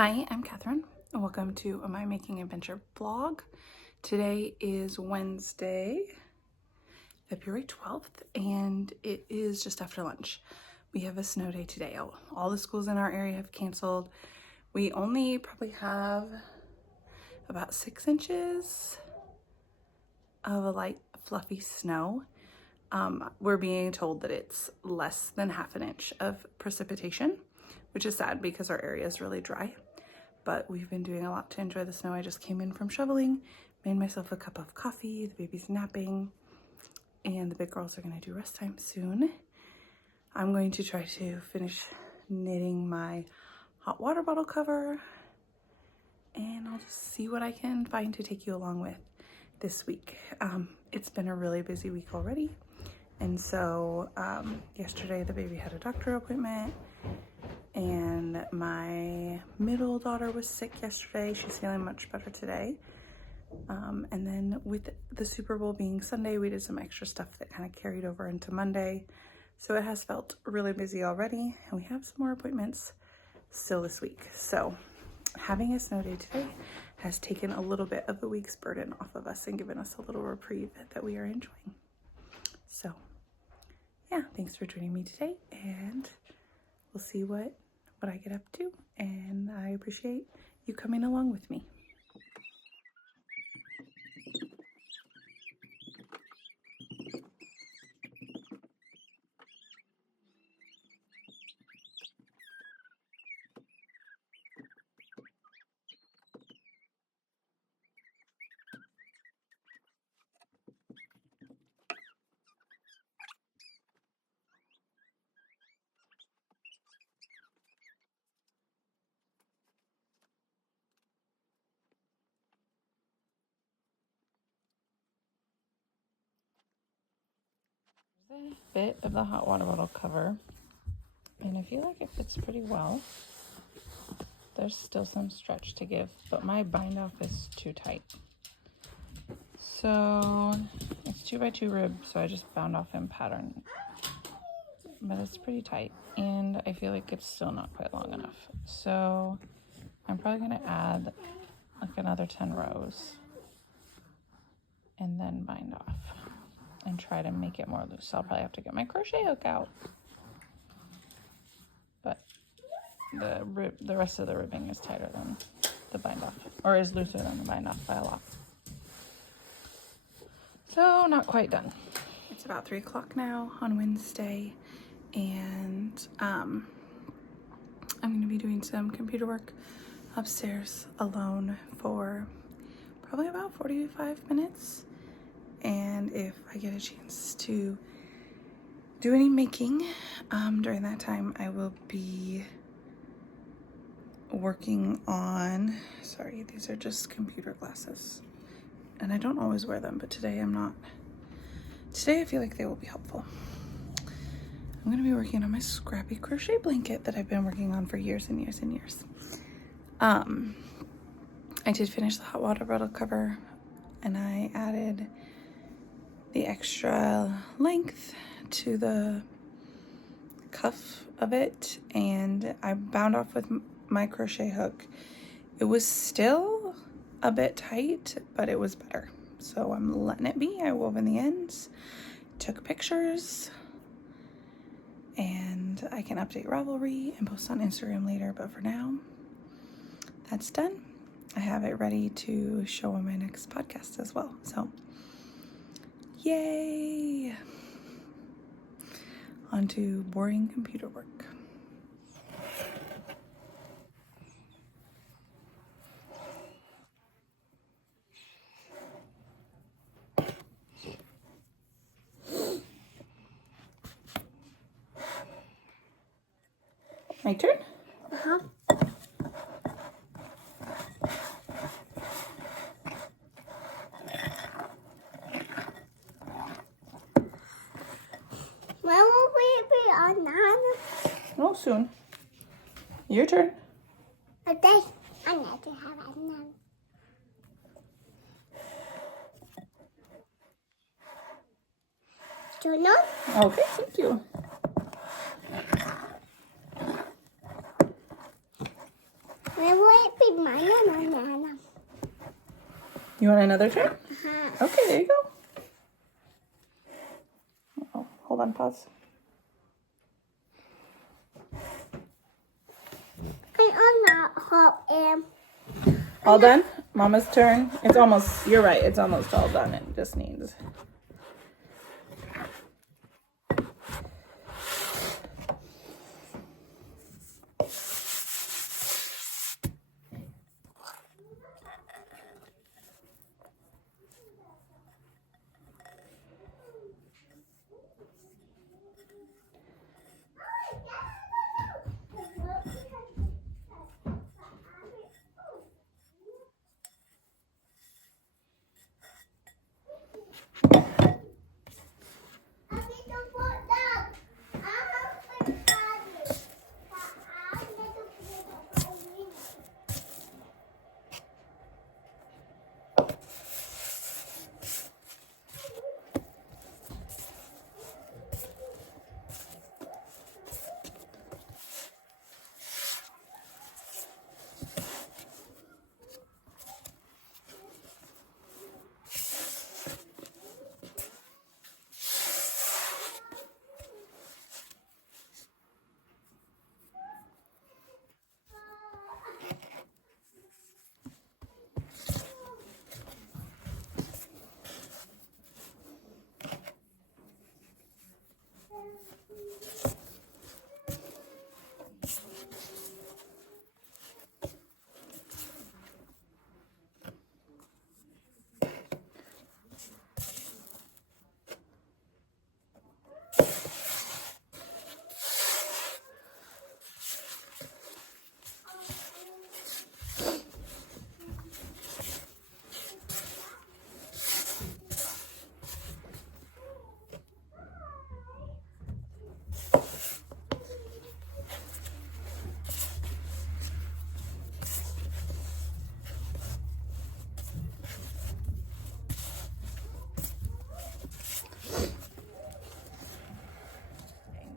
Hi, I'm Catherine. Welcome to My Making Adventure vlog. Today is Wednesday, February 12th, and it is just after lunch. We have a snow day today. All the schools in our area have canceled. We only probably have about 6 inches of a light fluffy snow. We're being told that it's less than half an inch of precipitation, which is sad because our area is really dry. But we've been doing a lot to enjoy the snow. I just came in from shoveling, made myself a cup of coffee, the baby's napping, and the big girls are gonna do rest time soon. I'm going to try to finish knitting my hot water bottle cover, and I'll just see what I can find to take you along with this week. It's been a really busy week already. And so yesterday the baby had a doctor appointment, and my middle daughter was sick yesterday. She's feeling much better today. And then with the Super Bowl being Sunday, we did some extra stuff that kind of carried over into Monday. So it has felt really busy already, and we have some more appointments still this week. So having a snow day today has taken a little bit of the week's burden off of us and given us a little reprieve that we are enjoying. So yeah, thanks for joining me today, and we'll see what I get up to, and I appreciate you coming along with me. A bit of the hot water bottle cover, and I feel like it fits pretty well. There's still some stretch to give, but my bind off is too tight. So it's 2x2 rib, so I just bound off in pattern, but it's pretty tight, and I feel like it's still not quite long enough. So I'm probably gonna add like another 10 rows and then bind off and try to make it more loose. I'll probably have to get my crochet hook out. But the rest of the ribbing is tighter than the bind off, or is looser than the bind off by a lot. So not quite done. It's about 3 o'clock now on Wednesday, and I'm gonna be doing some computer work upstairs alone for probably about 45 minutes. And if I get a chance to do any making during that time, I will be working on, sorry, these are just computer glasses, and I don't always wear them, but today I'm not. Today I feel like they will be helpful. I'm gonna be working on my scrappy crochet blanket that I've been working on for years and years and years. I did finish the hot water bottle cover, and I added the extra length to the cuff of it, and I bound off with my crochet hook. It was still a bit tight, but it was better, so I'm letting it be. I wove in the ends, took pictures, and I can update Ravelry and post on Instagram later, but for now that's done. I have it ready to show on my next podcast as well, so yay! On to boring computer work. My turn? Uh-huh. When will we be on that? Oh, soon. Your turn. Okay. I need to have it now. Do you know? Okay, thank you. Where will it be mine and banana? You want another turn? Uh-huh. Okay, there you go. Oh, hold on, pause. I'm not hot. All done? Mama's turn. It's almost, you're right, it's almost all done. It just needs.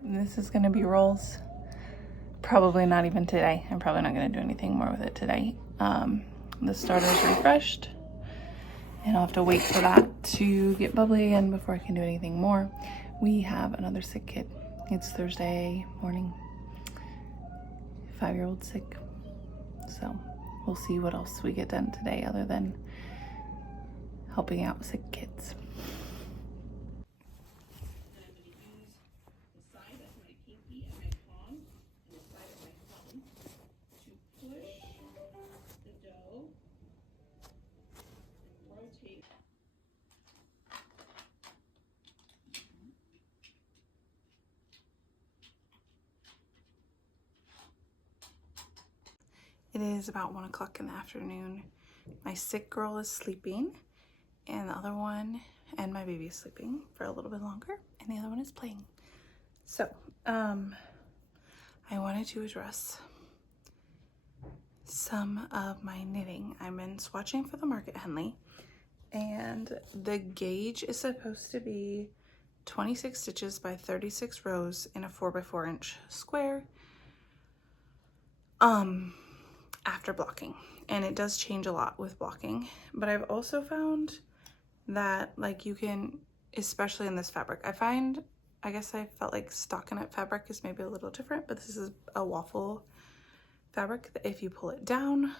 This is gonna be rolls. Probably not even today. I'm probably not gonna do anything more with it today. The starter's refreshed and I'll have to wait for that to get bubbly again before I can do anything more. We have another sick kid. It's Thursday morning. 5-year-old sick. So we'll see what else we get done today other than helping out sick kids. It is about 1 o'clock in the afternoon. My sick girl is sleeping and the other one, and my baby is sleeping for a little bit longer and the other one is playing. So, I wanted to address some of my knitting. I've been swatching for the Market Henley and the gauge is supposed to be 26 stitches by 36 rows in a 4x4 inch square. After blocking, and it does change a lot with blocking, but I've also found that like you can, especially in this fabric, I guess I felt like stockinette fabric is maybe a little different, but this is a waffle fabric that if you pull it down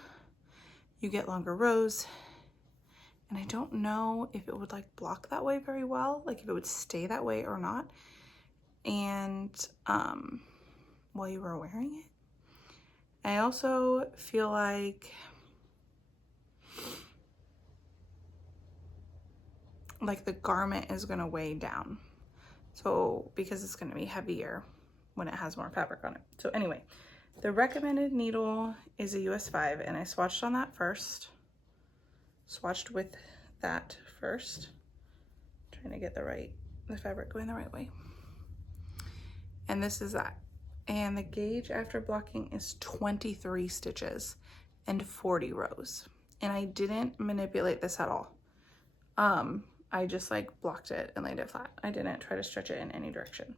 you get longer rows, and I don't know if it would like block that way very well, like if it would stay that way or not. And while you were wearing it, I also feel like the garment is gonna weigh down. So, because it's gonna be heavier when it has more fabric on it. So anyway, the recommended needle is a US 5 and I swatched on that first. Swatched with that first. Trying to get the fabric going the right way. And this is that. And the gauge after blocking is 23 stitches and 40 rows. And I didn't manipulate this at all. I just like blocked it and laid it flat. I didn't try to stretch it in any direction.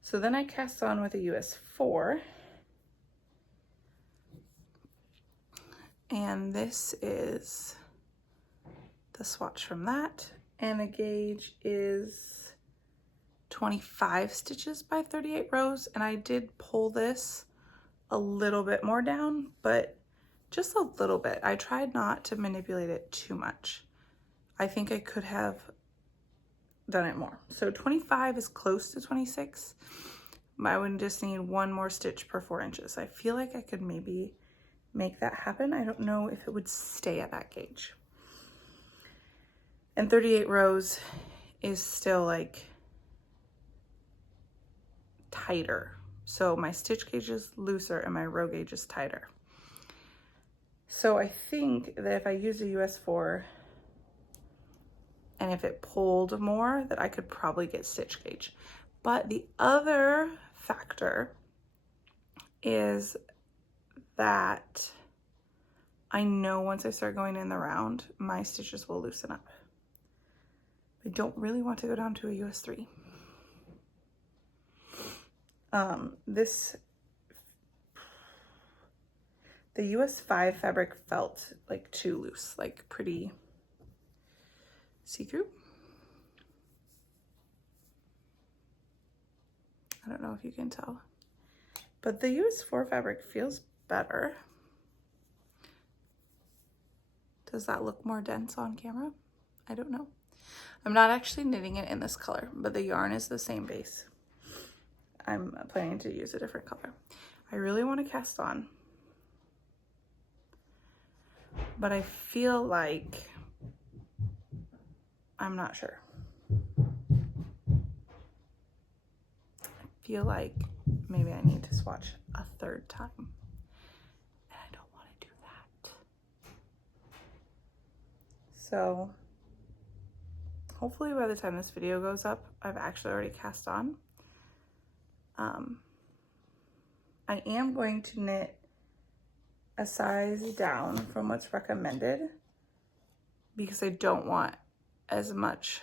So then I cast on with a US 4. And this is the swatch from that. And the gauge is 25 stitches by 38 rows. And I did pull this a little bit more down, but just a little bit. I tried not to manipulate it too much. I think I could have done it more. So 25 is close to 26. I would just need one more stitch per 4 inches. I feel like I could maybe make that happen. I don't know if it would stay at that gauge. And 38 rows is still like tighter. So my stitch gauge is looser and my row gauge is tighter. So I think that if I use a US 4 and if it pulled more, that I could probably get stitch gauge. But the other factor is that I know once I start going in the round, my stitches will loosen up. I don't really want to go down to a US 3. The US 5 fabric felt like too loose, like pretty see-through. I don't know if you can tell, but the US 4 fabric feels better. Does that look more dense on camera? I don't know. I'm not actually knitting it in this color, but the yarn is the same base. I'm planning to use a different color. I really want to cast on, but I feel like I'm not sure. I feel like maybe I need to swatch a third time, and I don't want to do that. So hopefully by the time this video goes up, I've actually already cast on. I am going to knit a size down from what's recommended because I don't want as much.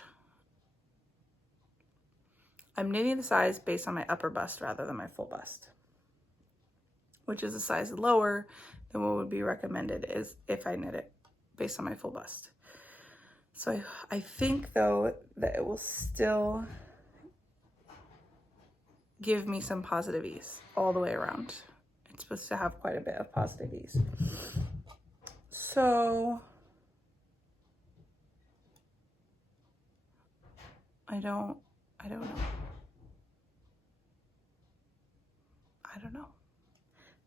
I'm knitting the size based on my upper bust rather than my full bust, which is a size lower than what would be recommended is if I knit it based on my full bust. So I think though that it will still give me some positive ease all the way around. It's supposed to have quite a bit of positive ease. So I don't know. I don't know.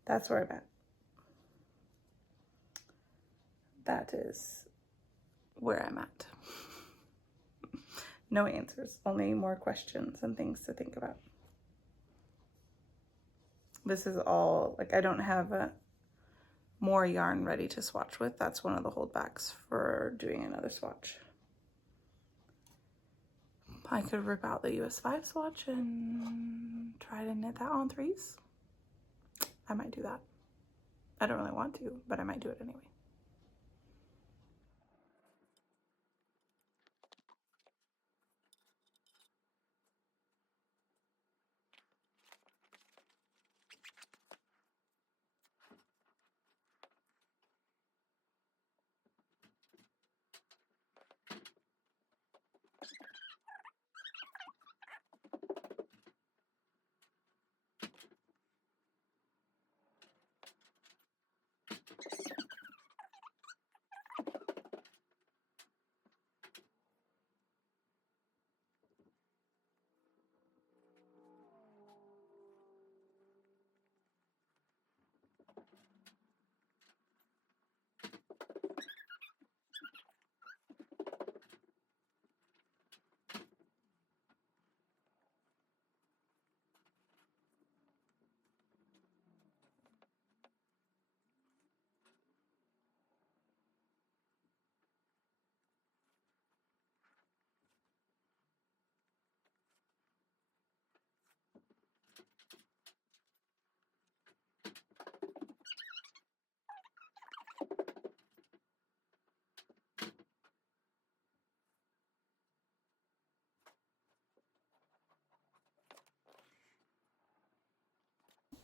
That's where I'm at. That is where I'm at. No answers, only more questions and things to think about. This is all, like I don't have more yarn ready to swatch with. That's one of the holdbacks for doing another swatch. I could rip out the US 5 swatch and try to knit that on 3s. I might do that. I don't really want to, but I might do it anyway.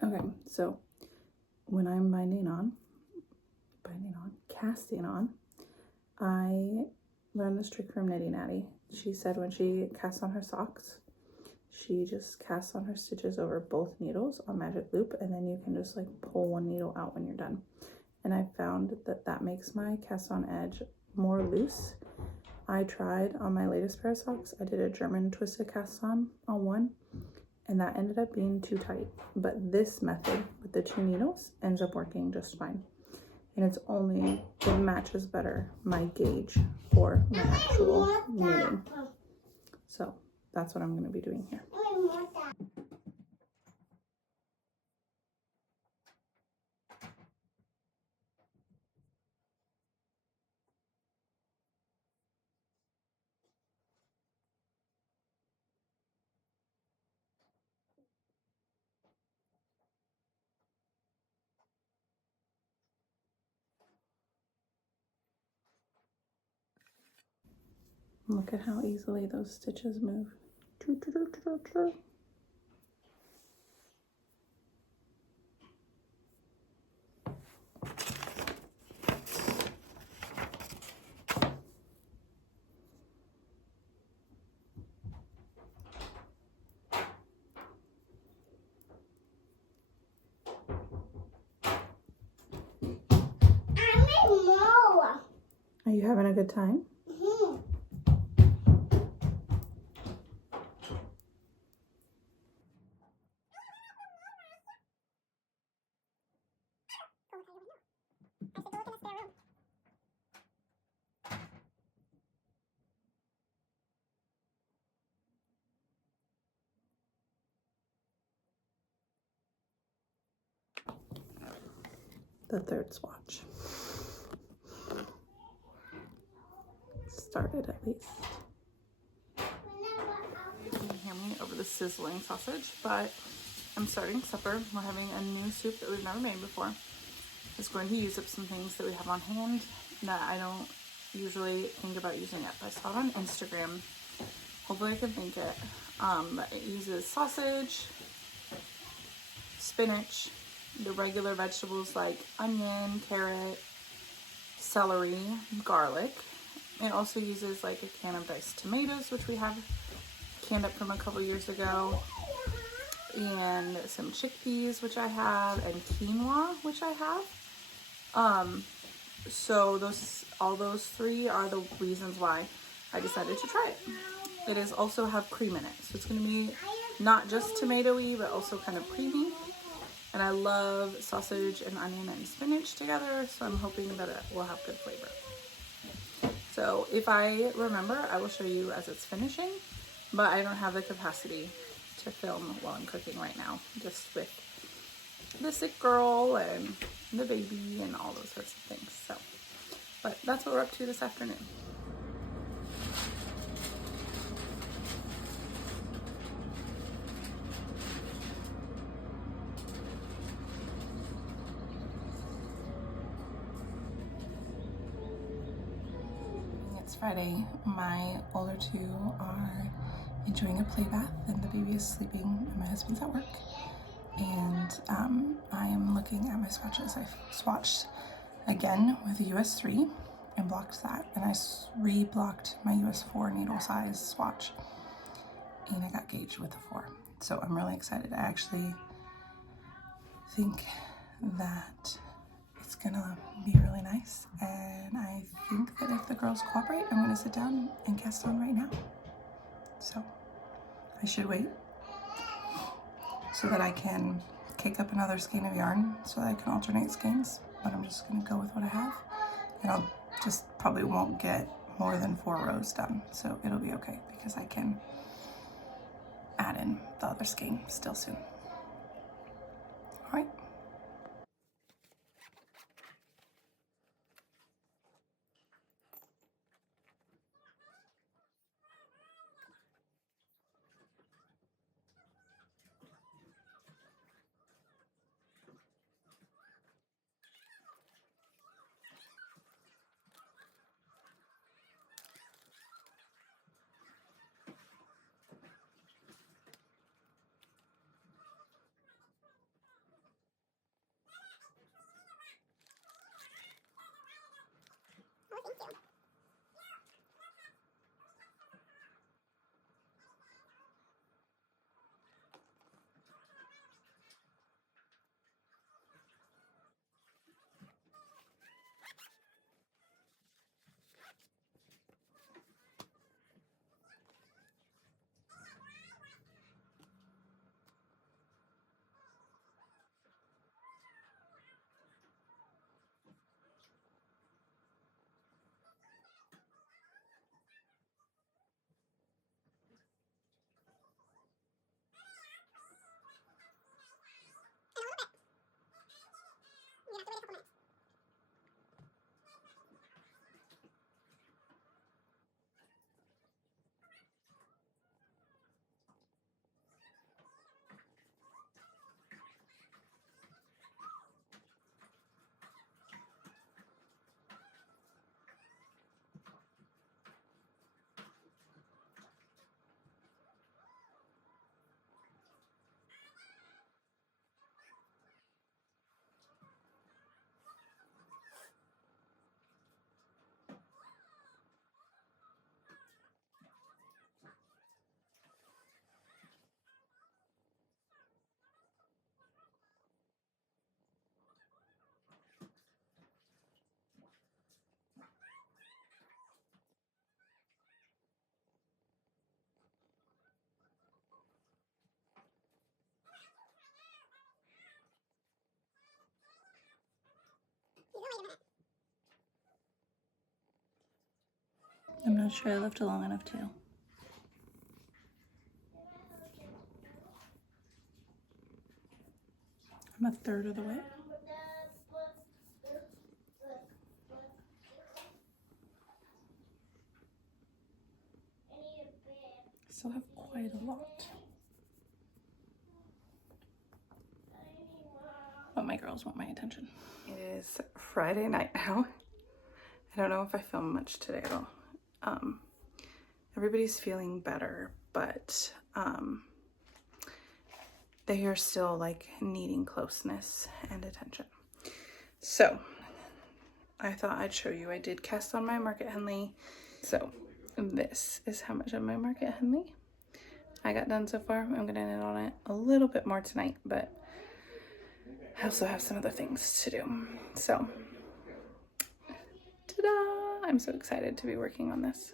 Okay, so when I'm binding on, casting on, I learned this trick from Nitty Natty. She said when she casts on her socks, she just casts on her stitches over both needles on magic loop, and then you can just like pull one needle out when you're done. And I found that that makes my cast on edge more loose. I tried on my latest pair of socks, I did a German twisted cast on one, and that ended up being too tight. But this method with the 2 needles ends up working just fine. And it matches better my gauge for my actual knitting. So that's what I'm going to be doing here. Look at how easily those stitches move. Are you having a good time? The third swatch. Started at least. You can hear me over the sizzling sausage, but I'm starting supper. We're having a new soup that we've never made before. It's going to use up some things that we have on hand that I don't usually think about using up. I saw it on Instagram. Hopefully I can make it. But it uses sausage, spinach, the regular vegetables like onion, carrot, celery, garlic. It also uses like a can of diced tomatoes, which we have canned up from a couple years ago, and some chickpeas, which I have, and quinoa, which I have. So all those 3 are the reasons why I decided to try it. It is also have cream in it, so it's going to be not just tomatoey, but also kind of creamy. And I love sausage and onion and spinach together, so I'm hoping that it will have good flavor. So if I remember, I will show you as it's finishing, but I don't have the capacity to film while I'm cooking right now, just with the sick girl and the baby and all those sorts of things. So, but that's what we're up to this afternoon. It's Friday. My older 2 are enjoying a play bath and the baby is sleeping and my husband's at work. And I am looking at my swatches. I swatched again with the US 3 and blocked that. And I re-blocked my US 4 needle size swatch. And I got gauged with the 4. So I'm really excited. I actually think that it's gonna be really nice, and I think that if the girls cooperate, I'm gonna sit down and cast on right now. So I should wait so that I can cake up another skein of yarn so that I can alternate skeins, but I'm just gonna go with what I have, and I'll just probably won't get more than 4 rows done, so it'll be okay because I can add in the other skein still soon. All right. I'm not sure I left a long enough tail. I'm a third of the way. I still have quite a lot. But my girls want my attention. It is Friday night now. I don't know if I filmed much today at all. Everybody's feeling better, but they are still like needing closeness and attention. So I thought I'd show you. I did cast on my Market Henley. So this is how much of my Market Henley I got done so far. I'm gonna knit on it a little bit more tonight, but I also have some other things to do. So, ta-da! I'm so excited to be working on this.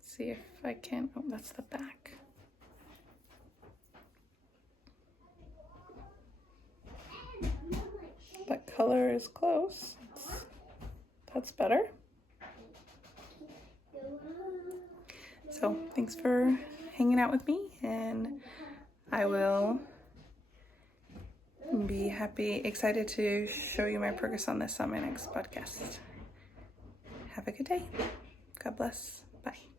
See if I can, oh, that's the back. That color is close. That's better. So thanks for hanging out with me, and I will be excited to show you my progress on this on my next podcast. Have a good day. God bless. Bye.